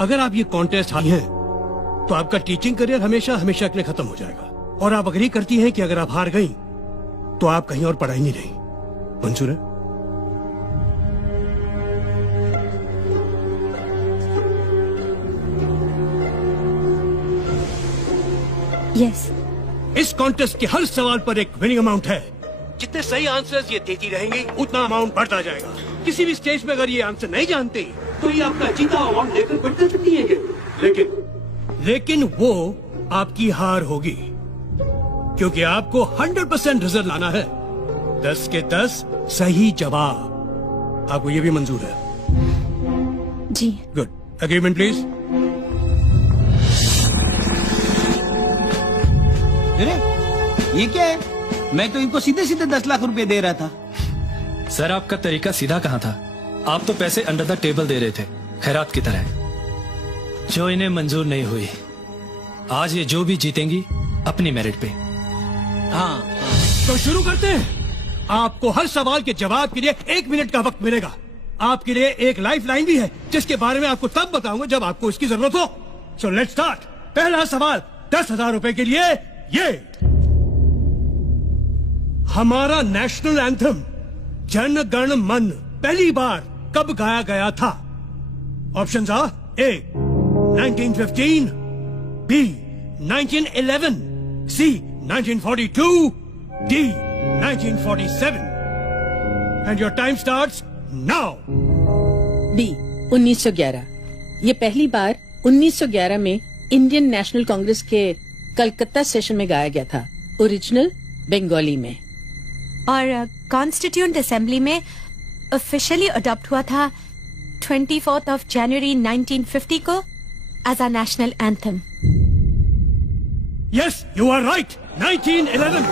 अगर आप ये कॉन्टेस्ट हारी हैं, तो आपका टीचिंग करियर हमेशा हमेशा के लिए खत्म हो जाएगा। और आप अग्री करती हैं कि अगर आप हार गई तो आप कहीं और पढ़ाई नहीं रही। मंजूर है? यस। इस कॉन्टेस्ट के हर सवाल पर एक विनिंग अमाउंट है। जितने सही आंसर्स ये देती रहेंगी उतना अमाउंट बढ़ता जाएगा। किसी भी स्टेज पे अगर ये आंसर नहीं जानती तो ये आपका जीता अमाउंट लेकर बढ़ सकती है। लेकिन वो आपकी हार होगी, क्योंकि आपको 100% रिजल्ट लाना है। 10 के 10 सही जवाब। आपको ये भी मंजूर है? जी। गुड। Agreement please. अरे ये क्या है? मैं तो इनको सीधे सीधे 10 लाख रुपए दे रहा था। सर आपका तरीका सीधा कहाँ था? आप तो पैसे अंडर द टेबल दे रहे थे, खैरात की तरह, जो इन्हें मंजूर नहीं हुई। आज ये जो भी जीतेंगी अपनी मेरिट पे। हाँ। तो शुरू करते हैं। आपको हर सवाल के जवाब के लिए 1 मिनट का वक्त मिलेगा। आपके लिए एक लाइफ लाइन भी है, जिसके बारे में आपको तब बताऊंगा जब आपको इसकी जरूरत हो। So let's start. पहला सवाल 10,000 रुपए के लिए। ये हमारा नेशनल एंथम जन गण मन पहली बार कब गाया गया था? Options are A 1915, B 1911, C 1942, D 1947. And your time starts now. B 1911। ये पहली बार 1911 में इंडियन नेशनल कांग्रेस के कलकत्ता सेशन में गाया गया था, ओरिजिनल बंगाली में। और कॉन्स्टिट्यूएंट असेंबली में ऑफिशियली अडॉप्ट हुआ था 24th of January 1950 को as a national anthem. Yes, you are right. 1911.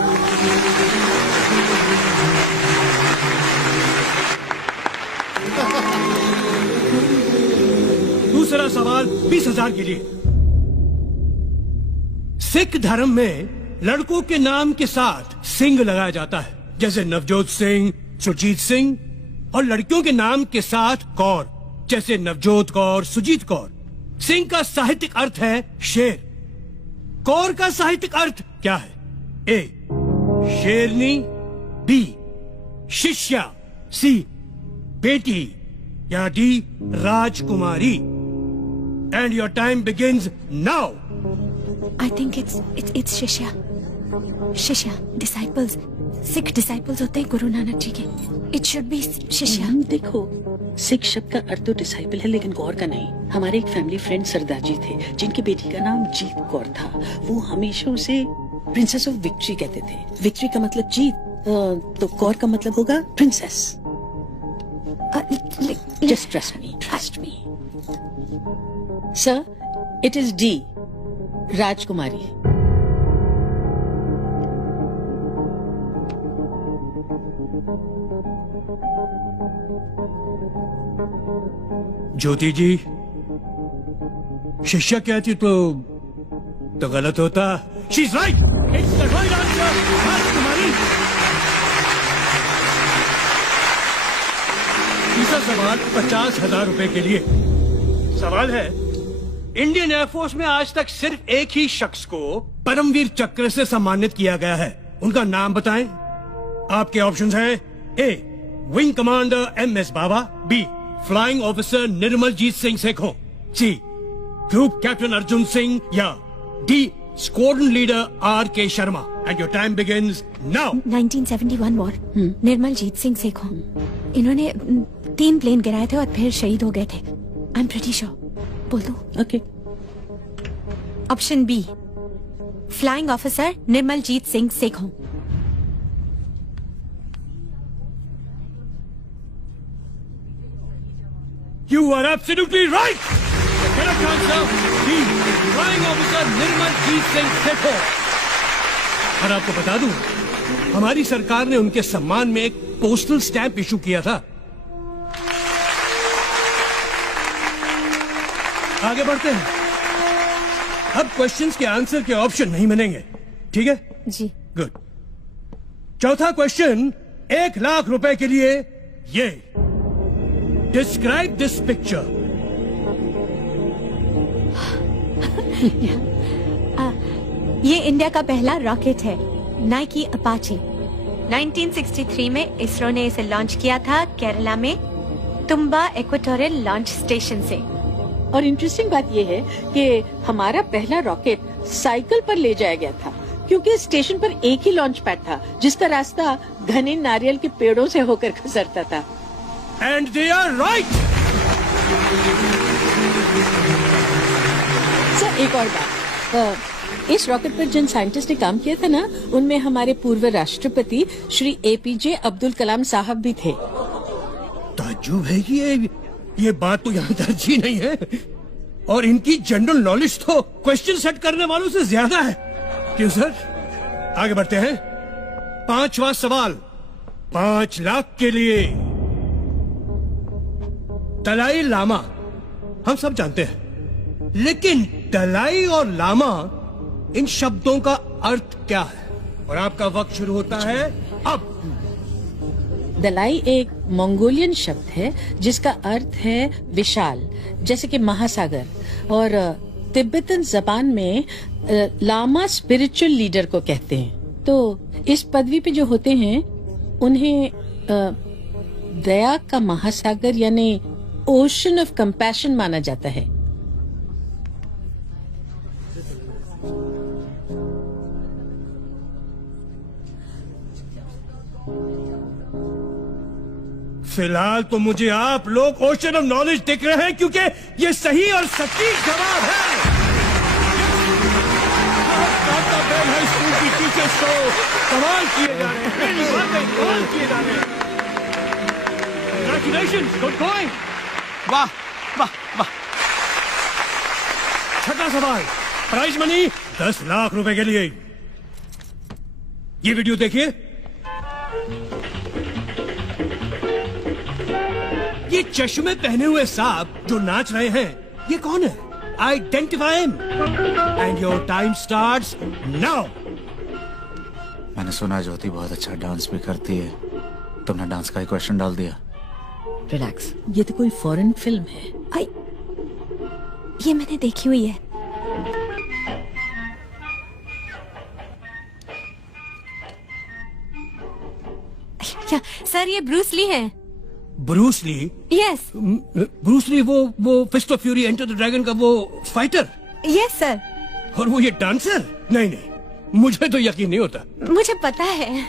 दूसरा सवाल 20,000 के लिए। सिख धर्म में लड़कों के नाम के साथ सिंह लगाया जाता है, जैसे नवजोत सिंह, सुरजीत सिंह, और लड़कियों के नाम के साथ कौर, जैसे नवजोत कौर, सुजीत कौर। सिंह का साहित्यिक अर्थ है शेर। कौर का साहित्यिक अर्थ क्या है? ए शेरनी, बी शिष्या, सी बेटी, या D Rajkumari. And your time begins now. I think it's शिष्या। शिष्या डिसाइपल्स, सिख डिसाइपल्स होते हैं गुरु नानक जी के। इट शुड बी शिष्या। देखो, सिख शब्द का अर्थ तो डिसाइपल है, लेकिन कौर का नहीं। हमारे एक फैमिली फ्रेंड सरदार जी थे, जिनकी बेटी का नाम जीत कौर था। वो हमेशा उसे प्रिंसेस ऑफ विक्ट्री कहते थे। विक्ट्री का मतलब जीत, तो कौर का मतलब होगा princess. Just trust me sir, it is D राजकुमारी। ज्योति जी, शिष्या कहती तो गलत होता। She's right. It's the right answer. राजकुमारी। तीसरा सवाल 50,000 रुपए के लिए। सवाल है, इंडियन एयरफोर्स में आज तक सिर्फ एक ही शख्स को परमवीर चक्र से सम्मानित किया गया है। उनका नाम बताएं। आपके ऑप्शंस हैं A wing commander MS Baba, B flying officer Nirmaljit Singh Sekhon, C group captain Arjun Singh, या D squadron leader RK Sharma. And your time begins now. 1971 war, Nirmaljit Singh Sekhon. इन्होंने 3 प्लेन गिराए थे और फिर शहीद हो गए थे। I am pretty sure. बोल दो। Okay. Option B flying officer Nirmaljit Singh Sekhon. You are absolutely right. The correct answer is Flying Officer Nirmaljit Singh Sekhon. और आपको बता दूं, हमारी सरकार ने उनके सम्मान में एक पोस्टल स्टैंप इशू किया था। आगे बढ़ते हैं। अब क्वेश्चंस के आंसर के ऑप्शन नहीं मिलेंगे, ठीक है? जी। गुड। चौथा क्वेश्चन 1 लाख रुपए के लिए। ये डिस्क्राइब दिस पिक्चर। ये इंडिया का पहला रॉकेट है, नाइकी अपाचे। 1963 में इसरो ने इसे लॉन्च किया था केरला में तुम्बा इक्वेटोरियल लॉन्च स्टेशन से। और इंटरेस्टिंग बात यह है कि हमारा पहला रॉकेट साइकिल पर ले जाया गया था, क्योंकि स्टेशन पर एक ही लॉन्च पैड था जिसका रास्ता घने नारियल के पेड़ों से होकर गुजरता था। And they are right. Sir, एक और बात, इस रॉकेट पर जिन साइंटिस्ट ने काम किया था ना, उनमें हमारे पूर्व राष्ट्रपति श्री APJ अब्दुल कलाम साहब भी थे। ताज्जुब है कि ये बात तो यहाँ दर्ज ही नहीं है, और इनकी जनरल नॉलेज तो क्वेश्चन सेट करने वालों से ज्यादा है। क्यों सर? आगे बढ़ते हैं। 5वां सवाल 5 लाख के लिए। दलाई लामा हम सब जानते हैं, लेकिन दलाई और लामा इन शब्दों का अर्थ क्या है? और आपका वक्त शुरू होता है अब। दलाई एक मंगोलियन शब्द है जिसका अर्थ है विशाल, जैसे कि महासागर, और तिब्बतन जबान में लामा स्पिरिचुअल लीडर को कहते हैं। तो इस पदवी पे जो होते हैं उन्हें दया का महासागर यानी ओशन ऑफ कंपैशन माना जाता है। फिलहाल तो मुझे आप लोग ओशन ऑफ नॉलेज दिख रहे हैं, क्योंकि ये सही और सटीक जवाब है। हाई स्कूल की टीचर्स को कमाल किए जा रहे हैं, कमाल किए जा रहे हैं। Congratulations, good going। वाह वाह वाह। 6वां सवाल, प्राइज मनी 10 लाख रुपए के लिए। ये वीडियो देखिए। ये चश्मे पहने हुए सांप जो नाच रहे हैं, ये कौन है? Identify him and your time starts now. मैंने सुना ज्योति बहुत अच्छा डांस भी करती है। तुमने डांस का ही क्वेश्चन डाल दिया। रिलैक्स, ये तो कोई फॉरेन फिल्म है। ये मैंने देखी हुई है। क्या सर, ये ब्रूस ली है? Bruce Lee? Yes. Bruce Lee वो fist of fury enter the dragon का वो फाइटर? Yes sir. और वो ये डांसर? नहीं नहीं, मुझे तो यकीन नहीं होता। मुझे पता है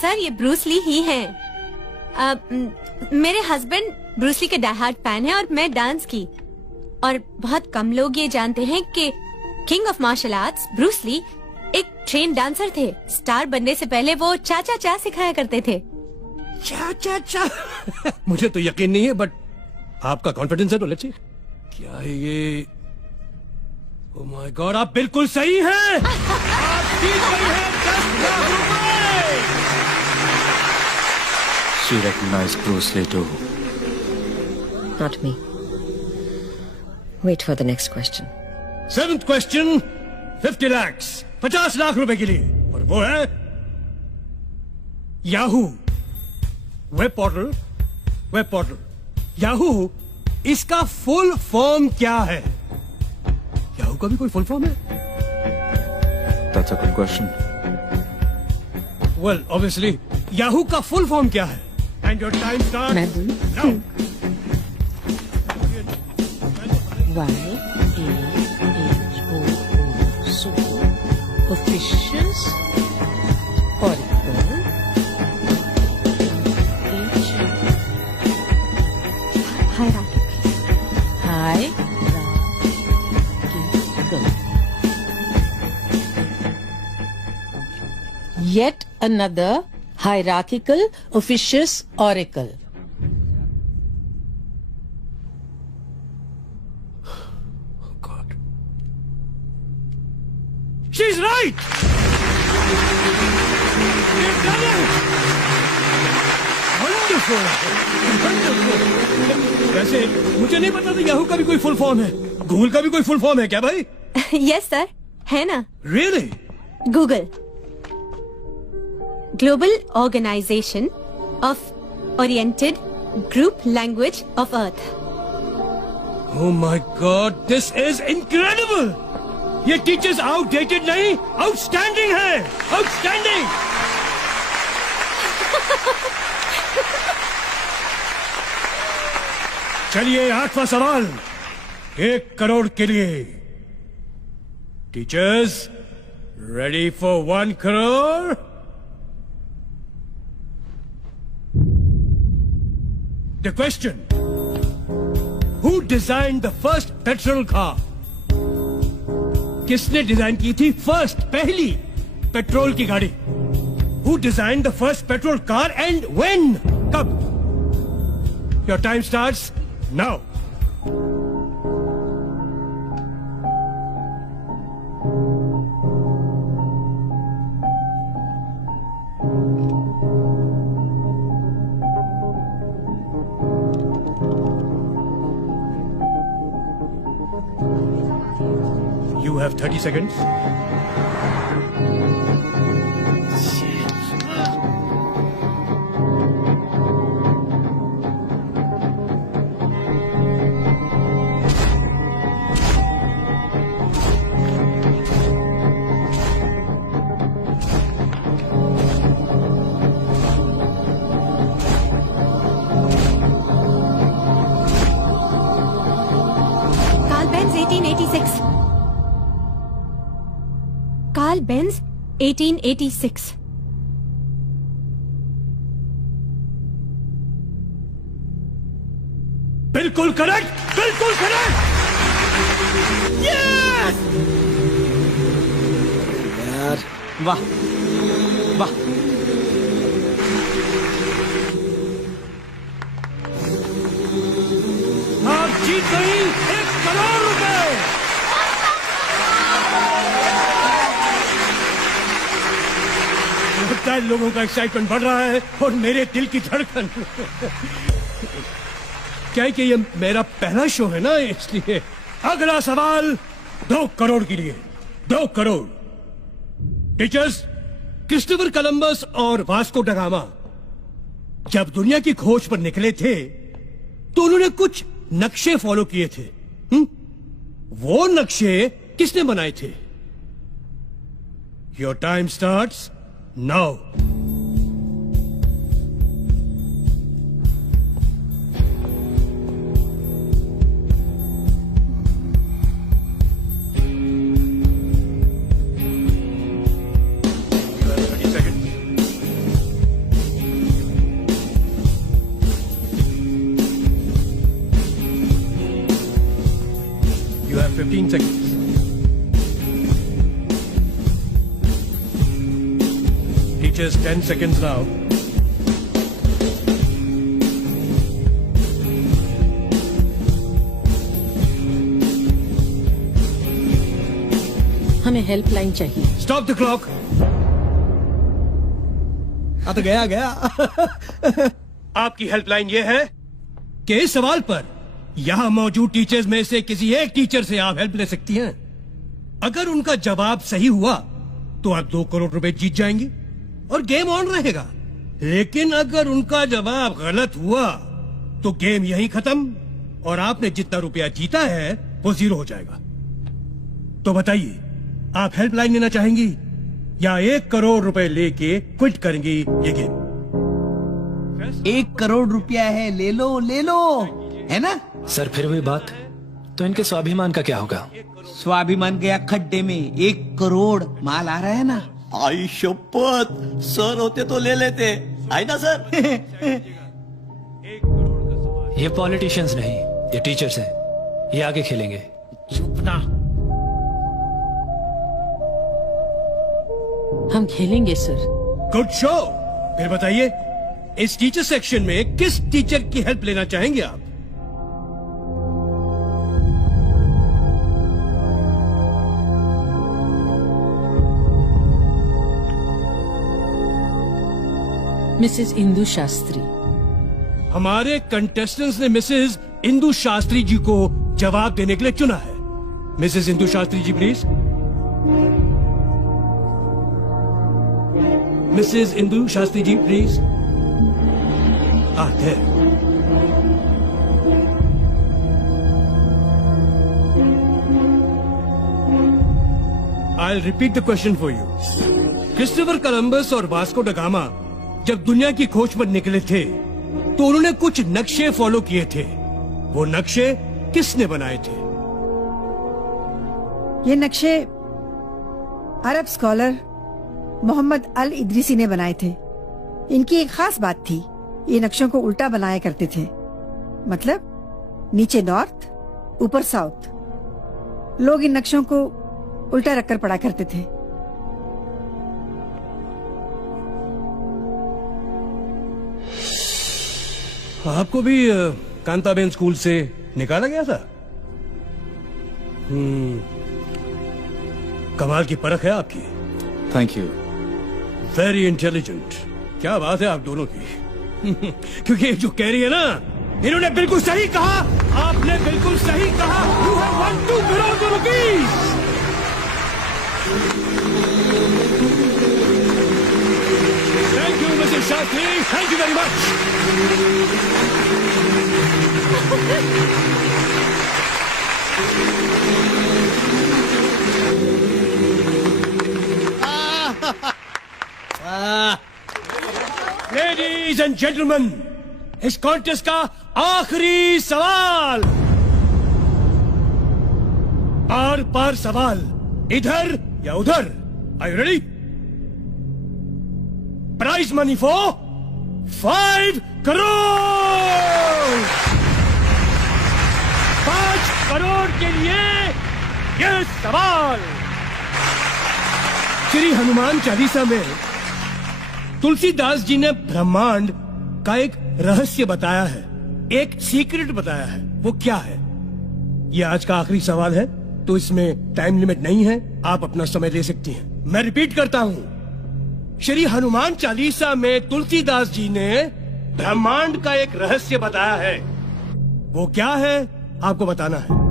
सर, ये ब्रूस ली ही है। मेरे हस्बैंड ब्रूस ली के डाई हार्ड फैन है और मैं डांस की। और बहुत कम लोग ये जानते हैं कि king of martial arts Bruce Lee एक ट्रेन डांसर थे। स्टार बनने से पहले वो चाचा चा सिखाया करते थे। चा मुझे तो यकीन नहीं है, बट आपका कॉन्फिडेंस है तो लेट्स सी। क्या है ये? ओह माय गॉड, आप बिल्कुल सही हैं। आप जीत गए हैं 10 लाख रुपए। She recognized Bruce Lee too. Not me. Wait for the next question. 7th question, 50 lakhs, 50 lakh रुपए के लिए। और वो है याहू वेब पोर्टल। याहू, इसका फुल फॉर्म क्या है? याहू का भी कोई फुल फॉर्म है? That's a good question. Well, obviously, Yahoo का फुल फॉर्म क्या है? And your time starts मैं बोलूं? now. YAHO, so officious, oracle, yet another hierarchical officious oracle. Oh God. She's right. You've done it. Wonderful. वैसे मुझे नहीं पता था याहू का भी कोई फुल फॉर्म है। गूगल का भी कोई फुल फॉर्म है क्या भाई? यस सर, है ना। Really? Google, Global Organization of Oriented Group Language of Earth. Oh my God, this is incredible. ये टीचर्स आउटडेटेड नहीं, आउटस्टैंडिंग है, आउटस्टैंडिंग। चलिए 8वां सवाल 1 करोड़ के लिए। Teachers ready for 1 crore? The question, who design the first petrol car? किसने डिजाइन की थी पहली पेट्रोल की गाड़ी? Who design the first petrol car and when? कब? Your time starts now. You have 30 seconds. Carl Benz 1886। बिल्कुल करेक्ट, बिल्कुल करेक्ट। यस! यार वाह वाह। आप जीत गई 1 करोड़ रुपए। लगता है लोगों का एक्साइटमेंट बढ़ रहा है और मेरे दिल की धड़कन। क्या है कि ये मेरा पहला शो है ना, इसलिए। अगला सवाल 2 करोड़ के लिए। 2 करोड़। टीचर्स, क्रिस्टोफर कोलंबस और वास्को ड गामा जब दुनिया की खोज पर निकले थे तो उन्होंने कुछ नक्शे फॉलो किए थे। वो नक्शे किसने बनाए थे? Your time starts now. You have 15 seconds. Teachers, 10 seconds now. हमें हेल्पलाइन चाहिए। Stop the clock. तो गया आपकी हेल्पलाइन ये है कि इस सवाल पर यहां मौजूद टीचर्स में से किसी एक टीचर से आप हेल्प ले सकती हैं। अगर उनका जवाब सही हुआ तो आप 2 करोड़ रुपए जीत जाएंगी और गेम ऑन रहेगा। लेकिन अगर उनका जवाब गलत हुआ तो गेम यहीं खत्म और आपने जितना रुपया जीता है वो 0 हो जाएगा। तो बताइए, आप हेल्पलाइन लेना चाहेंगी या 1 करोड़ रुपए लेके क्विट करेंगी ये गेम? 1 करोड़ रुपया है, ले लो, है ना? सर फिर वही बात, तो इनके स्वाभिमान का क्या होगा? स्वाभिमान गया खड्डे में। 1 करोड़ माल आ रहा है ना। आई शपथ, सर होते तो ले लेते, है ना सर? ये पॉलिटिशियंस नहीं, ये टीचर्स हैं, ये आगे खेलेंगे। चुप ना। हम खेलेंगे सर। Good show. फिर बताइए, इस टीचर सेक्शन में किस टीचर की हेल्प लेना चाहेंगे आप? मिसेस इंदु शास्त्री। हमारे कंटेस्टेंट्स ने मिसेस इंदु शास्त्री जी को जवाब देने के लिए चुना है। Mrs Indu Shastri ji please. Mrs Indu Shastri ji please. there. I'll repeat the question for you. Christopher Columbus और वास्को ड गामा जब दुनिया की खोज पर निकले थे तो उन्होंने कुछ नक्शे फॉलो किए थे। वो नक्शे किसने बनाए थे? ये नक्शे अरब स्कॉलर मोहम्मद अल इदरीसी ने बनाए थे। इनकी एक खास बात थी, ये नक्शों को उल्टा बनाया करते थे, मतलब नीचे नॉर्थ ऊपर साउथ। लोग इन नक्शों को उल्टा रखकर पढ़ा करते थे। आपको भी कांताबेन स्कूल से निकाला गया था? कमाल की परख है आपकी। Thank you. Very intelligent. क्या बात है आप दोनों की। क्योंकि जो कह रही है ना, इन्होंने बिल्कुल सही कहा। आपने बिल्कुल सही कहा। You have won 2 crore rupees। Thank you, Mr. Shastri. Thank you very much. Ladies and gentlemen, इस कॉन्टेस्ट का आखिरी सवाल। आर पार सवाल, इधर या उधर। Are you ready? Prize money for 5 crore. 5 crore के लिए ये सवाल। श्री हनुमान चालीसा में तुलसीदास जी ने ब्रह्मांड का एक रहस्य बताया है, एक सीक्रेट बताया है। वो क्या है? ये आज का आखिरी सवाल है, तो इसमें टाइम लिमिट नहीं है, आप अपना समय ले सकती हैं। मैं रिपीट करता हूँ, श्री हनुमान चालीसा में तुलसीदास जी ने ब्रह्मांड का एक रहस्य बताया है। वो क्या है आपको बताना है।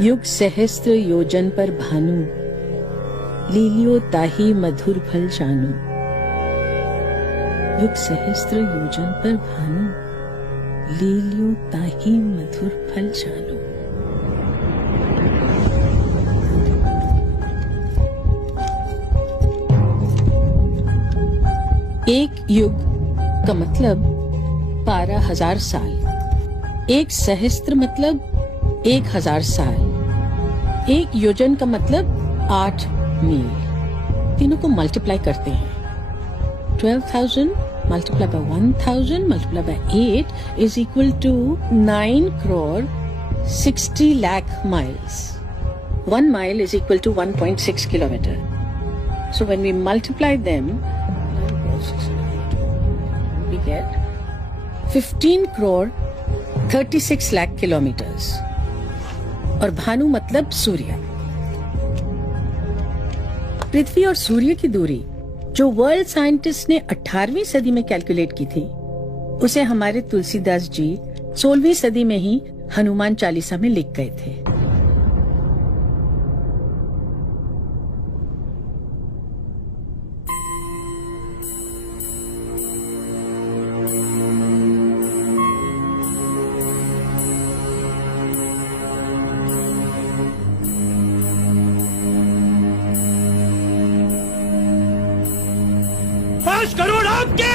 युग सहस्त्र योजन पर भानु, लीलियो ताही मधुर फल जानू। युग सहस्त्र योजन पर भानु, लीलियो ताही मधुर फल जानू। एक युग का मतलब 12,000 साल। एक सहस्त्र मतलब 1,000 साल। एक योजन का मतलब 8 मील। तीनों को मल्टीप्लाई करते हैं। 12,000 multiplied by 1,000 multiplied by 8 is equal to 9 crore 60 lakh miles. 1 mile is equal to 1.6 kilometer. So when we multiply them, we get 15 crore 36 lakh kilometers. और भानु मतलब सूर्य। पृथ्वी और सूर्य की दूरी जो वर्ल्ड साइंटिस्ट ने 18वीं सदी में कैलकुलेट की थी, उसे हमारे तुलसीदास जी 16वीं सदी में ही हनुमान चालीसा में लिख गए थे। करोड़ आपके।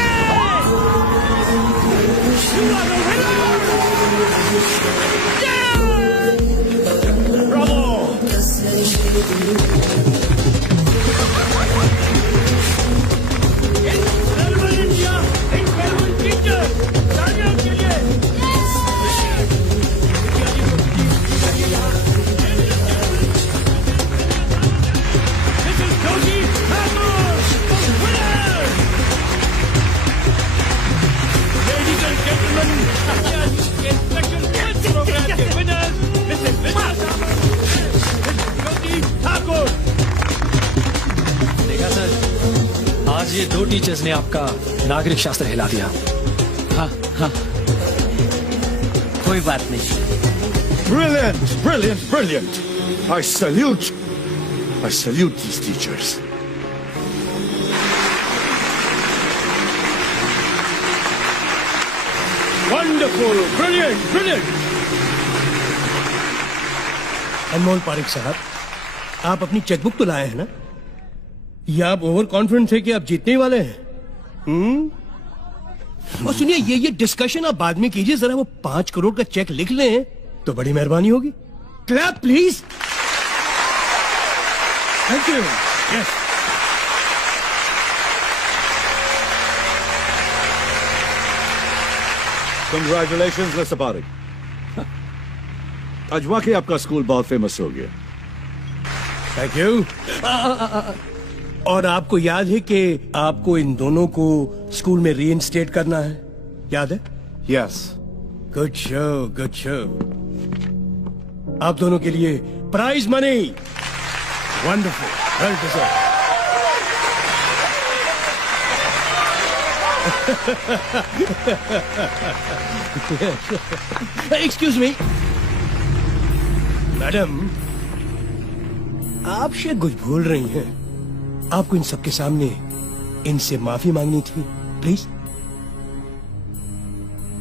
आज ये 2 टीचर्स ने आपका नागरिक शास्त्र हिला दिया। हाँ हाँ, कोई बात नहीं। Brilliant, brilliant, brilliant. I salute these teachers. Wonderful, brilliant, brilliant. अनमोल पारिक साहब, आप अपनी चेकबुक तो लाए हैं ना? या आप ओवर कॉन्फिडेंट थे कि आप जीतने ही वाले हैं? और सुनिए, ये डिस्कशन आप बाद में कीजिए, जरा वो 5 करोड़ का चेक लिख लें तो बड़ी मेहरबानी होगी। Clap please. Thank you. Yes. Congratulations, Mr Parikh. आज वाकई आपका स्कूल बहुत फेमस हो गया। Thank you. और आपको याद है कि आपको इन दोनों को स्कूल में रीइंस्टेट करना है, याद है? Yes. Good show, good show. आप दोनों के लिए prize money. Wonderful, well deserved. Excuse me madam, आप शायद कुछ भूल रही हैं। आपको इन सबके सामने इनसे माफी मांगनी थी, प्लीज।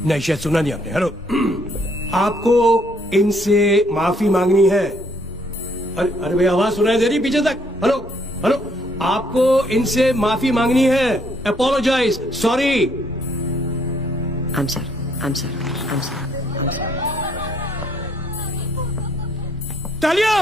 नहीं, शायद सुना नहीं आपने। हेलो, आपको इनसे माफी मांगनी है। अरे भाई, आवाज सुनाई दे रही पीछे तक? हेलो हेलो, आपको इनसे माफी मांगनी है। Apologise, sorry. I'm sorry. I'm sorry. I'm sorry. I'm sorry. तालियां।